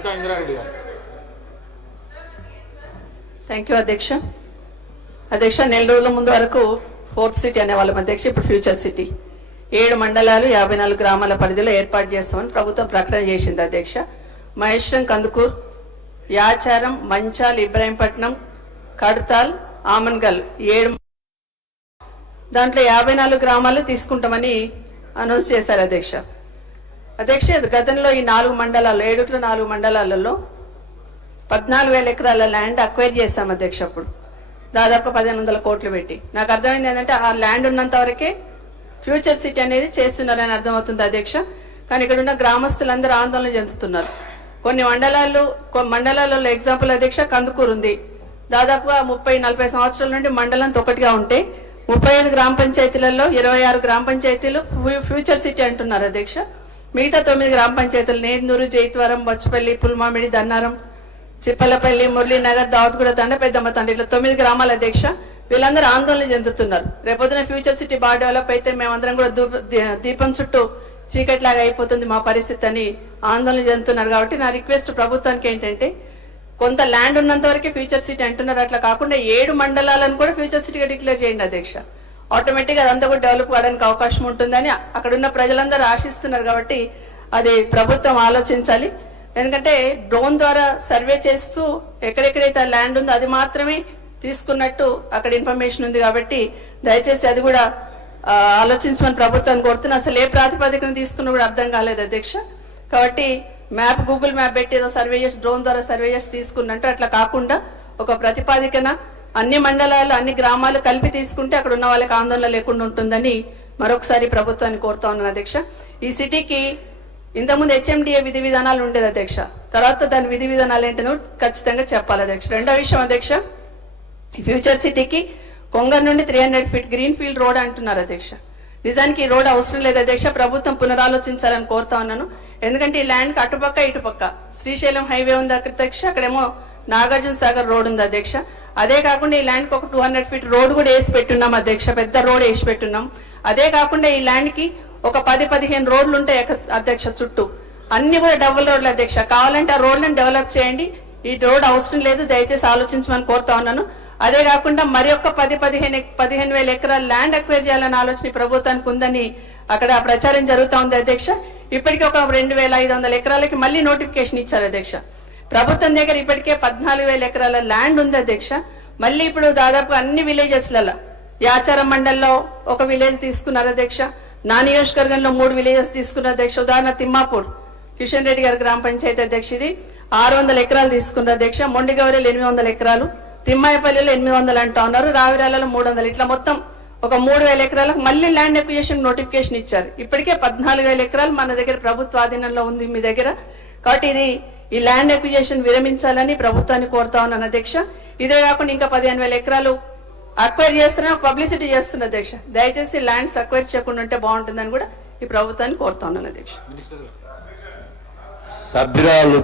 సబితా ఇంద్రారెడ్డి గారు. Thank you అధ్యక్ష. అధ్యక్ష, నెల రోజుల ముందు వరకు ఫోర్త్ సిటీ అనేవాళ్ళం అధ్యక్ష. ఇప్పుడు ఫ్యూచర్ సిటీ 7 మండలాలు 54 గ్రామాల పరిధిలో ఏర్పాటు చేస్తామని ప్రభుత్వం ప్రకటన చేసింది అధ్యక్ష. మహేశ్వరం, కందుకూర్, యాచారం, మంచాల్, ఇబ్రాహీంపట్నం, కడతాల్, ఆమన్గల్ 7 దాంట్లో 54 గ్రామాలు తీసుకుంటామని అనౌన్స్ చేశారు అధ్యక్ష. అధ్యక్ష, గతంలో ఈ 4 మండలాలు 4 మండలాలలో 14,000 ఎకరాల ల్యాండ్ అక్వైర్ చేశాం అధ్యక్ష. అప్పుడు దాదాపు 1,500 కోట్లు పెట్టి. నాకు అర్థమైంది ఏంటంటే ఆ ల్యాండ్ ఉన్నంత వరకే ఫ్యూచర్ సిటీ అనేది చేస్తున్నారని అర్థమవుతుంది అధ్యక్ష. కానీ ఇక్కడ ఉన్న గ్రామస్తులందరూ ఆందోళన చెందుతున్నారు. కొన్ని మండలాలలో ఎగ్జాంపుల్ అధ్యక్ష కందుకూరు ఉంది. దాదాపుగా 30-40 సంవత్సరాల నుండి మండలం ఒకటిగా ఉంటే 35 గ్రామ పంచాయతీలలో 26 గ్రామ పంచాయతీలు ఫ్యూచర్ సిటీ అంటున్నారు అధ్యక్ష. మిగతా 9 గ్రామ పంచాయతీలు నేందూరు, జైత్వరం, బొచ్చపల్లి, పుల్మామిడి, దన్నారం, చిప్పలపల్లి, మురళీనగర్, దావుద్గూడ తండ, పెద్దమ్మ తండ ఇట్లా 9 గ్రామాల అధ్యక్ష. వీళ్ళందరూ ఆందోళన చెందుతున్నారు. రేపొద్దున ఫ్యూచర్ సిటీ బాగా డెవలప్ అయితే మేమందరం కూడా దీపం చుట్టూ చీకట్లాగా అయిపోతుంది మా పరిస్థితి అని ఆందోళన చెందుతున్నారు. కాబట్టి నా రిక్వెస్ట్ ప్రభుత్వానికి ఏంటంటే కొంత ల్యాండ్ ఉన్నంత వరకే ఫ్యూచర్ సిటీ అంటున్నారు. అట్లా కాకుండా 7 మండలాలను కూడా ఫ్యూచర్ సిటీగా డిక్లేర్ చేయండి అధ్యక్ష. ఆటోమేటిక్గా అదంతా కూడా డెవలప్ కావడానికి అవకాశం ఉంటుందని అక్కడ ఉన్న ప్రజలందరూ ఆశిస్తున్నారు. కాబట్టి అది ప్రభుత్వం ఆలోచించాలి. ఎందుకంటే డ్రోన్ ద్వారా సర్వే చేస్తూ ఎక్కడెక్కడైతే ల్యాండ్ ఉందో అది మాత్రమే తీసుకున్నట్టు అక్కడ ఇన్ఫర్మేషన్ ఉంది. కాబట్టి దయచేసి అది కూడా ఆలోచించమని ప్రభుత్వాన్ని కోరుతున్నా. అసలు ఏ ప్రాతిపదికన తీసుకున్నా కూడా అర్థం కాలేదు అధ్యక్ష. కాబట్టి గూగుల్ మ్యాప్ పెట్టి ఏదో సర్వే చేసి డ్రోన్ ద్వారా సర్వే చేసి తీసుకున్నట్టు అట్లా కాకుండా ఒక ప్రతిపాదికన అన్ని మండలాలు అన్ని గ్రామాలు కలిపి తీసుకుంటే అక్కడ ఉన్న వాళ్ళకి ఆందోళన లేకుండా ఉంటుందని మరొకసారి ప్రభుత్వాన్ని కోరుతా ఉన్నాను అధ్యక్ష. ఈ సిటీకి ఇంతకుముందు HMDA విధి విధానాలు ఉండేది అధ్యక్ష. తర్వాత దాని విధి విధానాలు ఏంటో ఖచ్చితంగా చెప్పాలి అధ్యక్ష. రెండో విషయం అధ్యక్ష, ఫ్యూచర్ సిటీకి కొంగర్ నుండి 300 ఫీట్ గ్రీన్ ఫీల్డ్ రోడ్ అంటున్నారు అధ్యక్ష. నిజానికి ఈ రోడ్ అవసరం లేదు అధ్యక్ష. ప్రభుత్వం పునరాలోచించాలని కోరుతా ఉన్నాను. ఎందుకంటే ఈ ల్యాండ్ కి అటుపక్క ఇటుపక్క శ్రీశైలం హైవే ఉంది అధ్యక్ష, అక్కడేమో నాగార్జున సాగర్ రోడ్ ఉంది అధ్యక్ష. అదే కాకుండా ఈ ల్యాండ్ కి ఒక 200 ఫీట్ రోడ్ కూడా వేసి పెట్టున్నాం అధ్యక్ష. పెద్ద రోడ్ వేసి పెట్టున్నాం. అదే కాకుండా ఈ ల్యాండ్ కి ఒక 10-15 రోడ్లు ఉంటాయి అధ్యక్ష. చుట్టూ అన్ని కూడా డబుల్ రోడ్లు అధ్యక్ష. కావాలంటే ఆ రోడ్లను డెవలప్ చేయండి. ఈ రోడ్ అవసరం లేదు, దయచేసి ఆలోచించమని కోరుతా ఉన్నాను. అదే కాకుండా మరి ఒక్క 15,000 ఎకరాల ల్యాండ్ అక్వైర్ చేయాలన్న ఆలోచన ప్రభుత్వానికి ఉందని అక్కడ ప్రచారం జరుగుతూ ఉంది అధ్యక్ష. ఇప్పటికే ఒక 2,500 ఎకరాలకి మళ్ళీ నోటిఫికేషన్ ఇచ్చారు అధ్యక్ష. ప్రభుత్వం దగ్గర ఇప్పటికే 14,000 ఎకరాల ల్యాండ్ ఉంది అధ్యక్ష. మళ్ళీ ఇప్పుడు దాదాపు అన్ని విలేజెస్లలో యాచారం మండల్లో ఒక విలేజ్ తీసుకున్నారు అధ్యక్ష. నా నియోజకవర్గంలో 3 విలేజెస్ తీసుకున్నారు అధ్యక్ష. ఉదాహరణ తిమ్మాపూర్, కిషన్ రెడ్డి గారి గ్రామ పంచాయతీ అధ్యక్ష, ఇది 600 ఎకరాలు తీసుకున్నారు అధ్యక్ష. మొండిగౌరిలో 800 ఎకరాలు, తిమ్మాయపల్లిలో 800 అంటా ఉన్నారు, రావిరాలలో 300, ఇట్లా మొత్తం ఒక 3,000 ఎకరాలకు మళ్ళీ ల్యాండ్ అక్విజిషన్ నోటిఫికేషన్ ఇచ్చారు. ఇప్పటికే 14,000 ఎకరాలు మన దగ్గర ప్రభుత్వ ఆధీనంలో ఉంది మీ దగ్గర. కాబట్టి ఈ ల్యాండ్ అక్విజిషన్ విరమించాలని ప్రభుత్వాన్ని కోరుతా ఉన్నాను అధ్యక్ష. ఇదే కాకుండా ఇంకా 15,000 ఎకరాలు అక్వైర్ చేస్తున్నా పబ్లిసిటీ చేస్తున్న అధ్యక్ష. దయచేసి ల్యాండ్స్ అక్వైర్ చేయకుండా ఉంటే బాగుంటుందని కూడా ఈ ప్రభుత్వాన్ని కోరుతా ఉన్నాను అధ్యక్ష. సభ్యురాలు